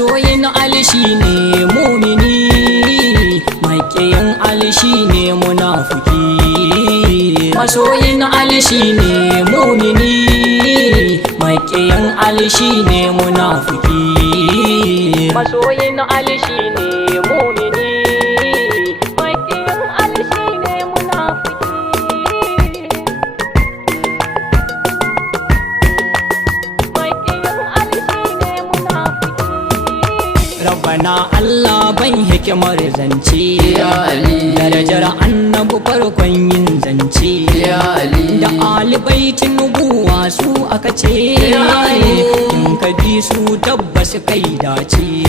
masoyin Ali shine mumini, makiyin Ali shine munafiki. Masoyin Ali shine mumini, makiyin Ali shine munafiki. Masoyin Ali shine mumini, makiyin Ali shine munafiki. Rabbana Allah ban hikimar zance, darajar annabi farkon yin zance, da alibaitin nubuwa su aka ce, in ka bi su tabbas kai dace,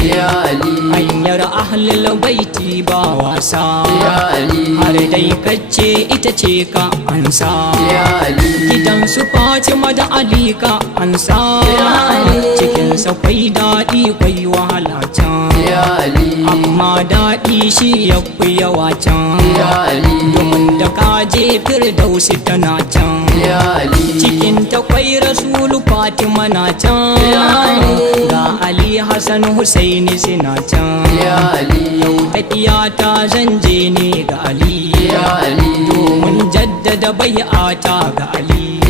hanyar ahlul baiti ba wasa, har dai kace ita ce ka ansa, gidan su Fatima da Ali ka ansa, cikinsa kwai daɗi kwai wahala amma daɗi shi ya fi yawa can, domin da kaje firdausi tana can, cikin takwai rasulu Fatima na can, ga Ali Hassan Husaini suna can, yau tafiya ta zanje ne ga Ali, domin jaddada bai'ata ga Ali,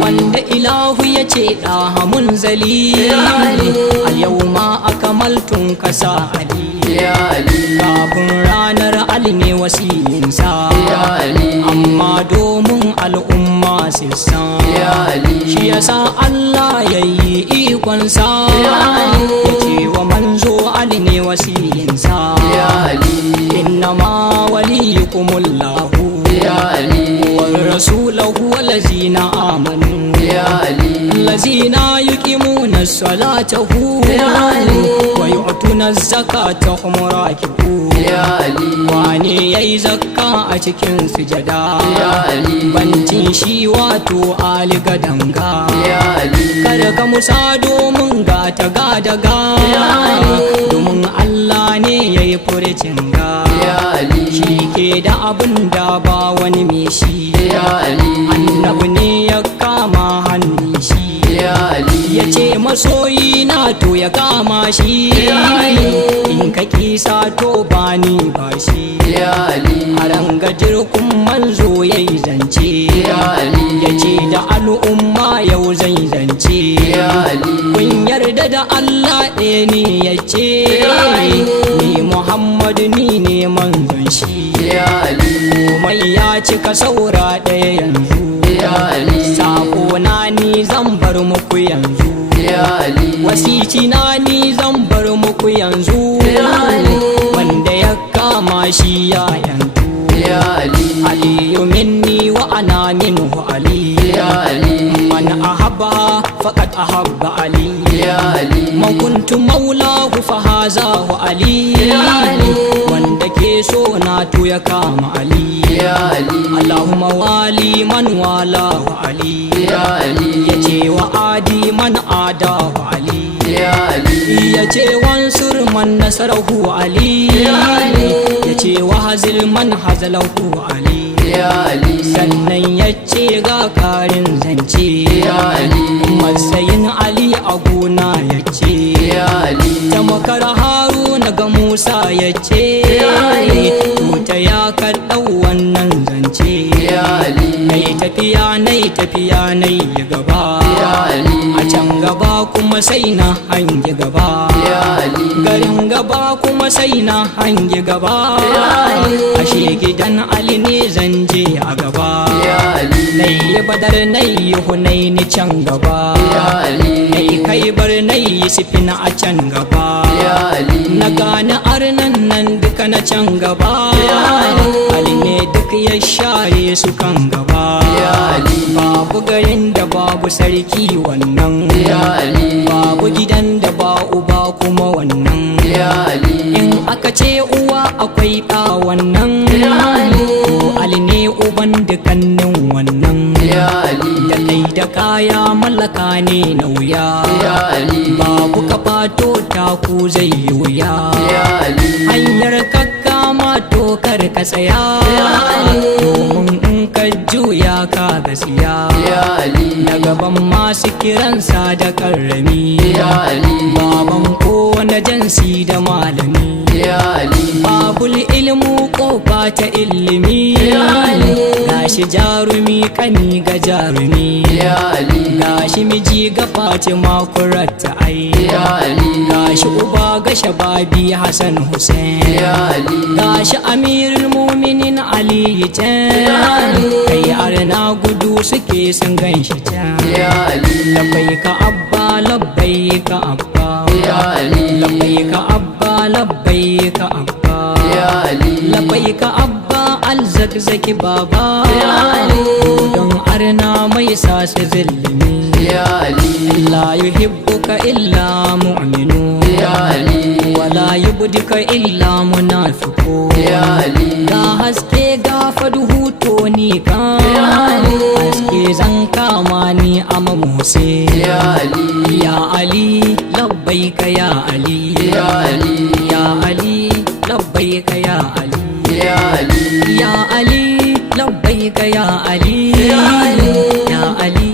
wanda ilahu ya ce ɗaha munzali, a yau ma akamaltun kasa Ali, kafin ranar Ali ne wasiyinsa, amma domin al'umma sissan, shi yasa Allah ya yi ikonsa, ya ce wa manzo Ali ne wasiyinsa, inna ma waliyukumullahu ورسوله والذين آمنوا الذين يقيمون الصلاة ويؤتون الزكاة هم راكعون wani yayi zakka a cikin sujada bancin shi wato Ali gadanga kada ka musa domin gata gadaga domin Allah ne yayi furcin ga shi ke da abin da ba wani mai shi annabi ne ya kama hannun shi ya ce masoyi na to ya kama shi in ka kisa to ba ni ba shi a rangajir kun manzo ya yi zance ya ce da al'umma yau zai zance kun yarda da Allah ɗaya ne ya ce ni Muhammad ni ne manzon shi komai ya cika saura ɗaya yanzu sako na ni zan bar muku yanzu wasici na ni zan bar muku yanzu wanda ya kama shi ya yanzu aliyu minni wa ana minhu ali man ahabba faqad ahabba ali man kuntu maulahu fa hazahu ali wanda ke so na to ya kama ali Allahumma wali man walahu ali yace wa adi man adahu ali yace wansur man nasarahu ali yace wa hazil man hazalahu ali sannan yace ga karin zance matsayin ali a gona yace ta makara haruna ga musa yace tuta ya kaɗau wannan zance nai tafiya nai gaba a can gaba kuma sai na hangi gaba garin gaba kuma sai na hangi gaba ashe gidan Ali ne zanje a gaba nai badar nai hunaini can gaba nai kaibar nai sifina a can gaba na gane arnan nan duka na can gaba Ali ne duk ya share su kan gaba babu garin da babu sarki wannan babu gidan da ba uba kuma wannan in aka ce uwa akwai ɗa wannan Ali ne uban dukannin wannan da kai da kaya mallaka ne na wuya babu kafato taku zai yi wuya hanyar kakkama to kar ka tsaya domin in ka juya ka gaskiya ya Ali na gaban masu kiransa da karrami ya Ali baban kowane jansi da malami ya Ali babul ilmu kofa ta ilimi gashi jarumi kani ga jarumi ya Ali gashi miji ga Fatima kurata ai ya Ali gashi uba ga shababi Hassan Hussein ya Ali gashi amirul muminin Ali can kai arna gudu suke sun ganshi can ya Ali labbaika abba labbaika abba ya Ali labbaika abba labbaika abba ya Ali labbaika abba alzakzaki baba don arna mai sa su zillimi ya Ali la yuhibbuka illa mu'minu ya Ali wala yubdika illa munafiqu ya Ali ga haske ga faduhu to ni ka haske zan kama ni amma muse ya Ali ya Ali labbaika ya Ali ya Ali ya Ali labbaika ya Ali ya Ali ya Ali labbaika ya Ali ya Ali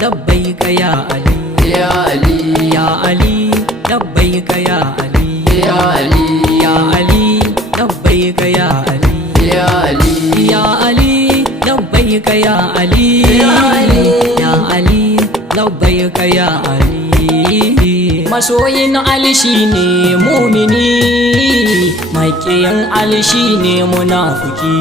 labbaika ya Ali ya Ali ya Ali labbaika ya Ali ya Ali ya Ali labbaika ya Ali ya Ali ya Ali labbaika ya Ali ya Ali labbaika ya Ali masoyin Ali shine mumini makiyin Ali shine munafiki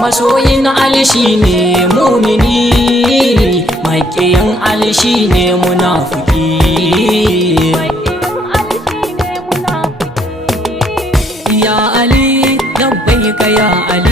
masoyin Ali shine mumini makiyin Ali shine munafiki ya Ali labbaika ya Ali